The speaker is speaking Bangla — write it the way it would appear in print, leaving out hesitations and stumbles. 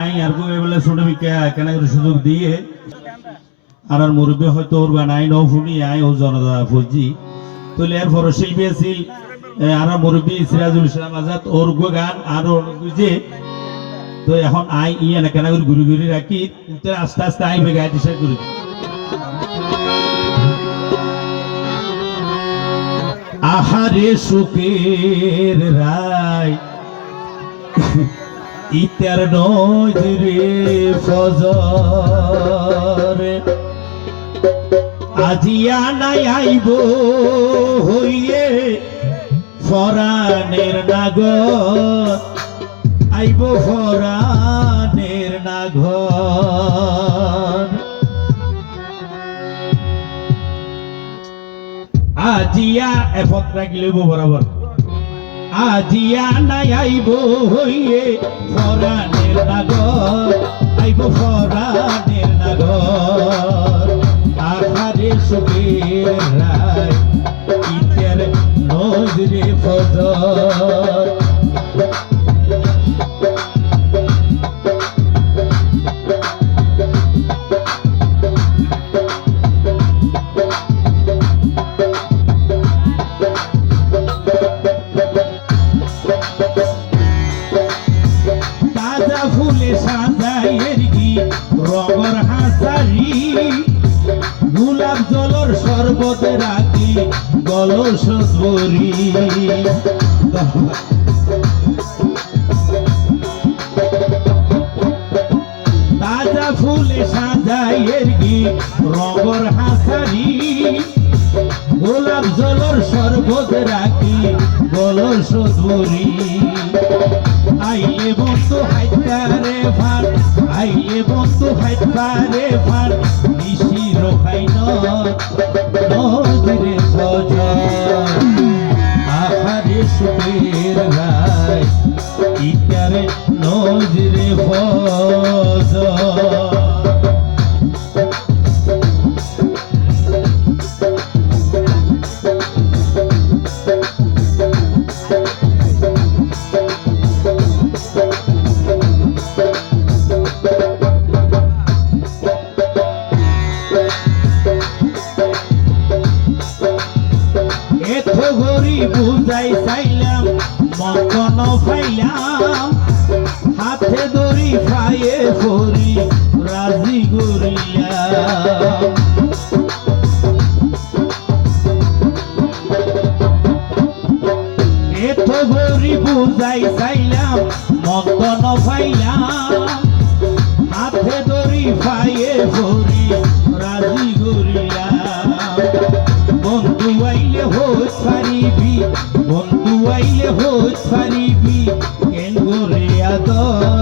আর বলে ছোট কেন সুযোগ দিয়ে আর মুরব্বী হয়তো ওর গানাই ন ফুনি আয় ও জনতা ফুজি তাহলে এর পর শিল্পী আছিল আর মুরব্বী সিরাজুল ইসলাম আজাদ ওর গান আর বুঝে তো এখন আই ইয়ে না কেন ঘুরি ঘুরি রাখি আস্তে আস্তে আই গাইতে শেষ করি আহারে সুখের রায় ইতার নজরে ফজর আজিয়া নাই আইব হইয়ে ফরানের নাগর আইব ফরানের নাগর আজিয়া এফত রাখিলে বরাবর আজিয়া নাই আইব হইয়ে ফরানের নাগর আইব ফরানের নাগর আহারে সুখের রায় ইতের নজরে ফজর ফুলে সাজাইয়ের কি রবর হাসারি গোলাপ জলর শরবত রাখি গলস ধরি তাজা ফুলে সাজাইয়ের কি রবর হাসারি গোলাপ জলর শরবত রাখি গলস ধরি আইলে বন্ধু হাইতারে ফান আইলে বন্ধু হাইতারে ফান নিশি রখাই নজরে ফজর আহারে সুখের রায় ইতারে নজরে ফজর বুঝাই চাইলাম মন ফাইলাম হাতে দড়ি ফায়ে ফরি রাজি গরিলাম এত গরি বুঝাই চাইলাম মন ফাইলাম হাতে দড়ি ফায়ে ফরি রাজি গরিলাম বন্ধু আইলে হোস পারিবি বন্ধু আইলে হোস পারিবি কেন গোরে আদর